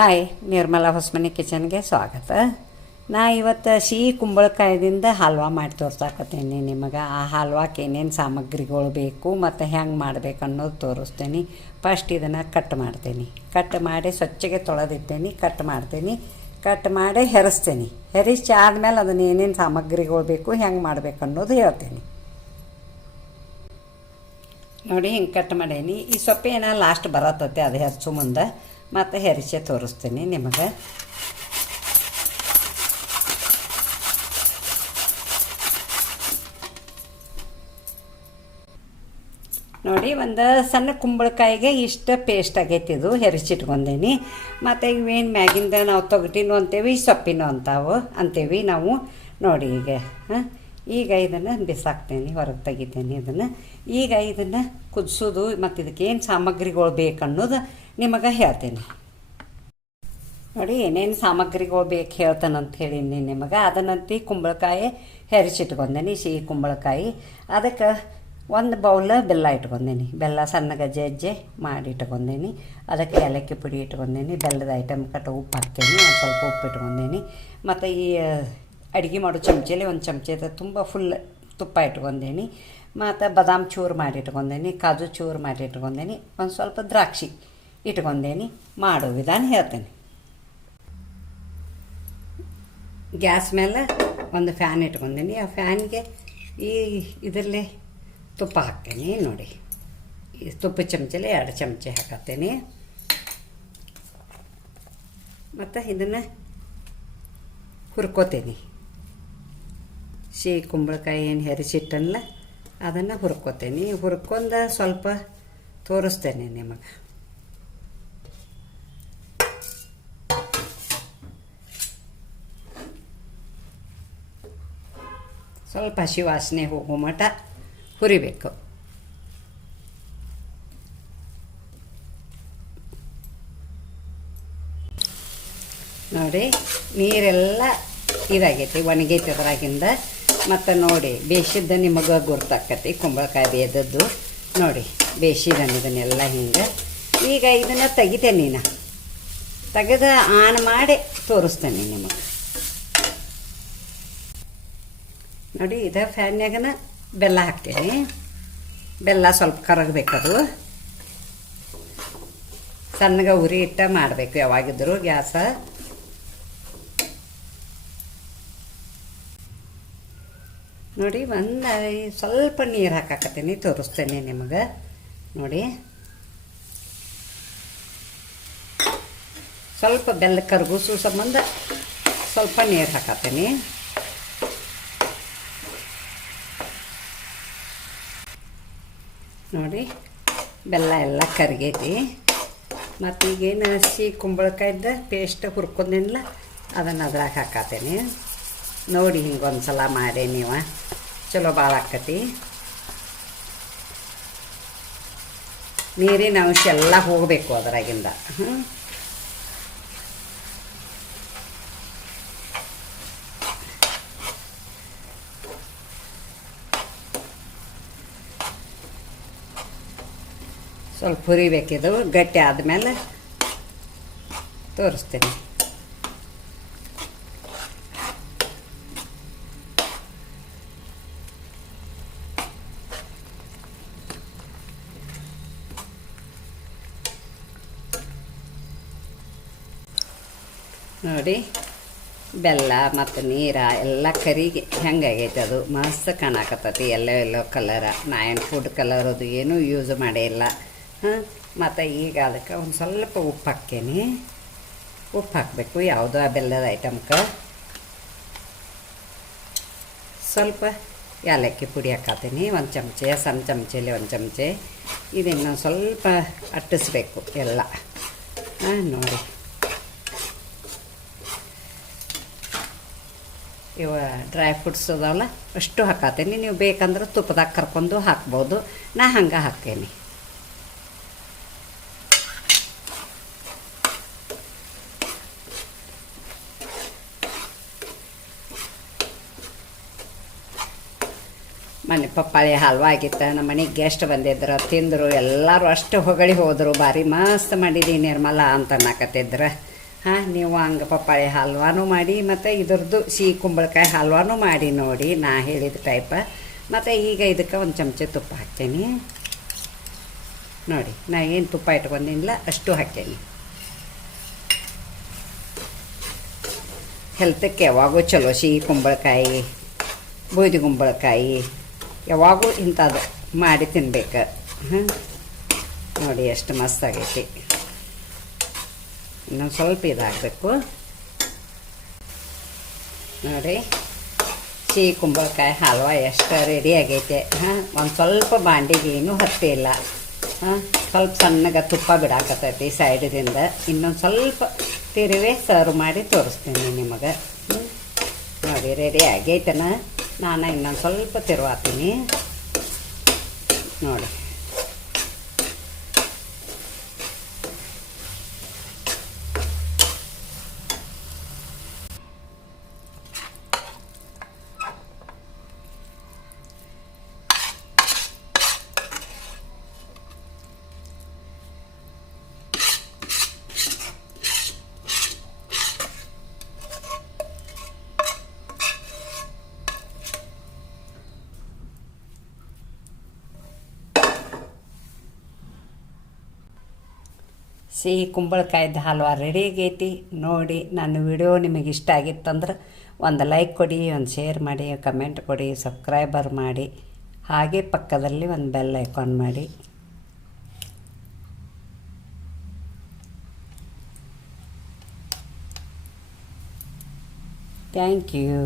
Hi, Nirmala Hosamane ಕಿಚನ್ಗೆ ಸ್ವಾಗತ. ನಾ ಇವತ್ತು ಸಿಹಿ ಕುಂಬಳಕಾಯದಿಂದ ಹಲ್ವಾ ಮಾಡಿ ತೋರ್ಸಾಕತ್ತೀನಿ ನಿಮಗೆ. ಆ ಹಲ್ವಾಕ್ಕೆ ಏನೇನು ಸಾಮಗ್ರಿಗಳು ಬೇಕು ಮತ್ತು ಹೆಂಗೆ ಮಾಡಬೇಕು ಅನ್ನೋದು ತೋರಿಸ್ತೀನಿ. ಫಸ್ಟ್ ಇದನ್ನು ಕಟ್ ಮಾಡ್ತೀನಿ. ಕಟ್ ಮಾಡಿ ಸ್ವಚ್ಛಗೆ ತೊಳೆದಿಟ್ಟೇನಿ ಕಟ್ ಮಾಡ್ತೀನಿ. ಕಟ್ ಮಾಡಿ ಹೆರಿಸ್ತೀನಿ. ಹೆರಿಸಿ ಆದಮೇಲೆ ಅದನ್ನು ಏನೇನು ಸಾಮಗ್ರಿಗಳು ಬೇಕು, ಹೆಂಗೆ ಮಾಡ್ಬೇಕು ಅನ್ನೋದು ಹೇಳ್ತೀನಿ. ನೋಡಿ, ಹಿಂಗೆ ಕಟ್ ಮಾಡೇನಿ. ಈ ಸೊಪ್ಪೇನ ಲಾಸ್ಟ್ ಬರತ್ತೆ, ಅದು ಹೆಚ್ಚು ಮುಂದೆ. ಮತ್ತು ಹೆರಿಚೆ ತೋರಿಸ್ತೀನಿ ನಿಮಗೆ. ನೋಡಿ, ಒಂದು ಸಣ್ಣ ಕುಂಬಳಕಾಯಿಗೆ ಇಷ್ಟು ಪೇಸ್ಟ್ ಆಗೈತಿ ಇದು. ಹೆರಿಸಿಟ್ಕೊಂಡೇನಿ ಮತ್ತು ಇವೇನು ಮ್ಯಾಗಿಂದ ನಾವು ತೊಗಟಿನೂ ಅಂತೇವಿ ಸೊಪ್ಪಿನೂ ಅಂತಾವು. ಅಂತೇವಿ ನಾವು. ನೋಡಿ ಈಗ, ಹಾಂ? ಈಗ ಇದನ್ನು ಬಿಸಾಕ್ತೇನೆ, ಹೊರಗೆ ತೆಗಿತೇನೆ ಇದನ್ನು. ಈಗ ಇದನ್ನು ಕುದಿಸೋದು ಮತ್ತು ಇದಕ್ಕೆ ಏನು ಸಾಮಗ್ರಿಗಳು ಬೇಕನ್ನೋದು ನಿಮಗೆ ಹೇಳ್ತೇನೆ. ನೋಡಿ, ಏನೇನು ಸಾಮಗ್ರಿಗಳು ಬೇಕು ಹೇಳ್ತಾನಂತ ಹೇಳೀನಿ ನಿಮಗೆ. ಅದನ್ನಂತಿ ಕುಂಬಳಕಾಯಿ ಹೆರಿಸಿಟ್ಕೊಂಡೇನಿ, ಸಿಹಿ ಕುಂಬಳಕಾಯಿ. ಅದಕ್ಕೆ ಒಂದು ಬೌಲ್ ಬೆಲ್ಲ ಇಟ್ಕೊಂಡೇನಿ. ಬೆಲ್ಲ ಸಣ್ಣಗೆ ಜಜ್ಜೆ ಮಾಡಿ ಇಟ್ಕೊಂಡೇನಿ ಅದಕ್ಕೆ ಏಲಕ್ಕಿ ಪುಡಿ ಇಟ್ಕೊಂಡೇನಿ. ಬೆಲ್ಲದ ಐಟಮ್ ಕಟ್ಟ ಉಪ್ಪು ಹಾಕ್ತೇನೆ. ಒಂದು ಸ್ವಲ್ಪ ಉಪ್ಪು ಇಟ್ಕೊಂಡೇನಿ. ಮತ್ತು ಈ ಅಡುಗೆ ಮಾಡೋ ಚಮಚೆಲಿ ಒಂದು ಚಮಚದ ತುಂಬ ಫುಲ್ ತುಪ್ಪ ಇಟ್ಕೊಂಡೇನಿ. ಮತ್ತು ಬಾದಾಮ್ ಚೂರು ಮಾಡಿ ಇಟ್ಕೊಂಡೇನಿ, ಕಾಜು ಚೂರು ಮಾಡಿ ಇಟ್ಕೊಂಡೇನಿ, ಒಂದು ಸ್ವಲ್ಪ ದ್ರಾಕ್ಷಿ ಇಟ್ಕೊಂಡೇನಿ, ಮಾಡೋ ವಿಧಾನ ಹೇಳ್ತೇನೆ. ಗ್ಯಾಸ್ ಮೇಲೆ ಒಂದು ಫ್ಯಾನ್ ಇಟ್ಕೊಂಡೇನಿ, ಆ ಫ್ಯಾನ್ಗೆ ಈ ಇದರಲ್ಲೇ ತುಪ್ಪ ಹಾಕ್ತೀನಿ ನೋಡಿ. ಈ ತುಪ್ಪ ಚಮಚಲ್ಲಿ ಎರಡು ಚಮಚ ಹಾಕತ್ತೇನೆ. ಮತ್ತು ಇದನ್ನು ಹುರ್ಕೋತೀನಿ. ಸಿಹಿ ಕುಂಬಳಕಾಯಿ ಏನು ಹೆರಿಸಿಟ್ಟನಲ್ಲ ಅದನ್ನು ಹುರ್ಕೋತೀನಿ. ಹುರ್ಕೊಂಡ ಸ್ವಲ್ಪ ತೋರಿಸ್ತೇನೆ ನಿಮಗೆ. ಸ್ವಲ್ಪ ಹಸಿ ವಾಸನೆ ಹೋಗೋ ಮಟ ಹುರಿಬೇಕು. ನೋಡಿ, ನೀರೆಲ್ಲ ಇದಾಗೈತಿ, ಒಣಗೈತಿ ಅದ್ರಾಗಿಂದ. ಮತ್ತು ನೋಡಿ ಬೇಯಿಸಿದ್ದ ನಿಮಗೆ ಗುರ್ತಾಕತಿ, ಕುಂಬಳಕಾಯಿ ಬೇದದ್ದು. ನೋಡಿ ಬೇಯಿಸಿದ್ದಾನೆ ಇದನ್ನೆಲ್ಲ ಹಿಂಗೆ. ಈಗ ಇದನ್ನು ತೆಗಿತೇನೆ ನೀನು. ತೆಗೆದು ಆನ್ ಮಾಡಿ ತೋರಿಸ್ತೇನೆ ನಿಮಗೆ. ನೋಡಿ, ಇದು ಫ್ಯಾನ್ಯಾಗನ ಬೆಲ್ಲ ಹಾಕ್ತೀನಿ. ಬೆಲ್ಲ ಸ್ವಲ್ಪ ಕರಗಬೇಕದು. ಸಣ್ಣಗೆ ಉರಿ ಇಟ್ಟ ಮಾಡಬೇಕು ಯಾವಾಗಿದ್ದರೂ ಗ್ಯಾಸ. ನೋಡಿ, ಒಂದು ಸ್ವಲ್ಪ ನೀರು ಹಾಕಾಕತ್ತೀನಿ, ತೋರಿಸ್ತೇನೆ ನಿಮಗೆ. ನೋಡಿ. ಸ್ವಲ್ಪ ಬೆಲ್ಲ ಕರಗಿಸೋ ಸಂಬಂಧ ಸ್ವಲ್ಪ ನೀರು ಹಾಕತ್ತೀನಿ ನೋಡಿ, ಬೆಲ್ಲ ಎಲ್ಲ ಕರಗೈತಿ. ಮತ್ತು ಈಗೇನು ಹಸಿ ಕುಂಬಳಕಾಯ್ದ ಪೇಸ್ಟ್ ಹುರ್ಕೊಂಡಿಲ್ಲ ಅದನ್ನು ಅದ್ರಾಗ ಹಾಕತ್ತೀನಿ ನೋಡಿ ಹಿಂಗೆ ಒಂದು ಸಲ ಮಾಡಿ ನೀವು. ಚಲೋ ಭಾಳ ಆಕತಿ. ನೀರಿನ ಅಂಶ ಎಲ್ಲ ಹೋಗಬೇಕು ಅದರಾಗಿಂದ. ಹ್ಞೂ ಸ್ವಲ್ಪ ಹುರಿಬೇಕಿದು ಗಟ್ಟಿ ಆದಮೇಲೆ ತೋರಿಸ್ತೀನಿ. ನೋಡಿ, ಬೆಲ್ಲ ಮತ್ತು ನೀರ ಎಲ್ಲ ಕರಿಗೆ. ಹೆಂಗಾಗೈತೆ ಅದು? ಮಸ್ತ್ ಕಾಣಕತ್ತೈತಿ. ಎಲ್ಲೋ ಎಲ್ಲೋ ಕಲರ ನಾ ಏನು ಫುಡ್ ಕಲರ್ ಅದು ಏನೂ ಯೂಸ್ ಮಾಡೇ ಇಲ್ಲ. ಹಾಂ, ಮತ್ತು ಈಗ ಅದಕ್ಕೆ ಒಂದು ಸ್ವಲ್ಪ ಉಪ್ಪು ಹಾಕ್ತೇನೆ. ಉಪ್ಪು ಹಾಕಬೇಕು. ಯಾವುದೋ ಆ ಬೆಲ್ಲದ ಐಟಮ್ಗೆ ಸ್ವಲ್ಪ ಏಲಕ್ಕಿ ಪುಡಿ ಹಾಕತ್ತೀನಿ ಒಂದು ಚಮಚೆ, ಸಣ್ಣ ಚಮಚೆಲಿ ಒಂದು ಚಮಚೆ. ಇದನ್ನು ಸ್ವಲ್ಪ ಅಟ್ಟಿಸ್ಬೇಕು ಎಲ್ಲ. ಹಾಂ, ನೋಡಿ. ಇವ ಡ್ರೈ ಫ್ರೂಟ್ಸ್ ಅದಾವಲ್ಲ, ಅಷ್ಟು ಹಾಕತ್ತೀನಿ ನೀವು ಬೇಕಂದ್ರೆ ತುಪ್ಪದಾಗ ಕರ್ಕೊಂಡು ಹಾಕ್ಬೋದು. ನಾ ಹಂಗೆ ಹಾಕ್ತೀನಿ. ಮನೆ ಪಪ್ಪಾಳಿ ಹಲ್ವಾ ಆಗಿತ್ತು, ನಮ್ಮ ಮನೆಗೆ ಗೆಸ್ಟ್ ಬಂದಿದ್ರು, ತಿಂದರು, ಎಲ್ಲರೂ ಅಷ್ಟು ಹೊಗಳಿ ಹೋದರು. ಭಾರಿ ಮಸ್ತ್ ಮಾಡಿದ್ದೀನಿ ನಿರ್ಮಲ ಅಂತ ಅನ್ನಕತ್ತಿದ್ರು. ಹಾಂ, ನೀವು ಹಂಗೆ ಪಪ್ಪಾಳಿ ಹಲ್ವಾನು ಮಾಡಿ, ಮತ್ತು ಇದ್ರದ್ದು ಸಿಹಿ ಕುಂಬಳಕಾಯಿ ಹಲ್ವಾನು ಮಾಡಿ ನೋಡಿ, ನಾ ಹೇಳಿದ ಟೈಪ ಮತ್ತು ಈಗ ಇದಕ್ಕೆ ಒಂದು ಚಮಚ ತುಪ್ಪ ಹಾಕ್ತೇನೆ. ನೋಡಿ, ನಾ ಏನು ತುಪ್ಪ ಇಟ್ಕೊಂಡಿಲ್ಲ ಅಷ್ಟು ಹಾಕ್ತೇನೆ. ಹೆಲ್ತಕ್ಕೆ ಯಾವಾಗೂ ಚಲೋ ಸಿಹಿ ಕುಂಬಳಕಾಯಿ, ಬೂದಿ ಕುಂಬಳಕಾಯಿ, ಯಾವಾಗೂ ಇಂಥದ್ದು ಮಾಡಿ ತಿನ್ಬೇಕು. ಹಾಂ ನೋಡಿ, ಎಷ್ಟು ಮಸ್ತ್ ಆಗೈತಿ. ಇನ್ನೊಂದು ಸ್ವಲ್ಪ ಇದಾಗಬೇಕು. ನೋಡಿ, ಸಿಹಿ ಕುಂಬಳಕಾಯಿ ಹಲ್ವಾ ಎಷ್ಟು ರೆಡಿ ಆಗೈತೆ. ಹಾಂ, ಒಂದು ಸ್ವಲ್ಪ ಬಾಂಡಿಗೆ ಏನೂ ಹತ್ತಿಲ್ಲ ಹಾಂ, ಸ್ವಲ್ಪ ಸಣ್ಣಗೆ ತುಪ್ಪ ಬಿಡಾಕತ್ತೈತಿ ಸೈಡ್ದಿಂದ. ಇನ್ನೊಂದು ಸ್ವಲ್ಪ ತಿರುವೆ ಸರ್ವ್ ಮಾಡಿ ತೋರಿಸ್ತೀನಿ ನಿಮಗೆ. ನೋಡಿ ರೆಡಿ ಆಗೈತನ? ನಾನು ಇನ್ನೊಂದು ಸ್ವಲ್ಪ ತಿರುವಾತೀನಿ. ನೋಡಿ. ಸಿಹಿ ಕುಂಬಳಕಾಯ್ದ ಹಲ್ವಾ ರೆಡಿ ಆಗೈತಿ. ನೋಡಿ, ನನ್ನ ವಿಡಿಯೋ ನಿಮಗೆ ಇಷ್ಟ ಆಗಿತ್ತಂದ್ರೆ ಒಂದು ಲೈಕ್ ಕೊಡಿ, ಒಂದು ಶೇರ್ ಮಾಡಿ ಕಮೆಂಟ್ ಕೊಡಿ ಸಬ್ಸ್ಕ್ರೈಬರ್ ಮಾಡಿ. ಹಾಗೆ ಪಕ್ಕದಲ್ಲಿ ಒಂದು ಬೆಲ್ ಐಕಾನ್ ಮಾಡಿ. Thank you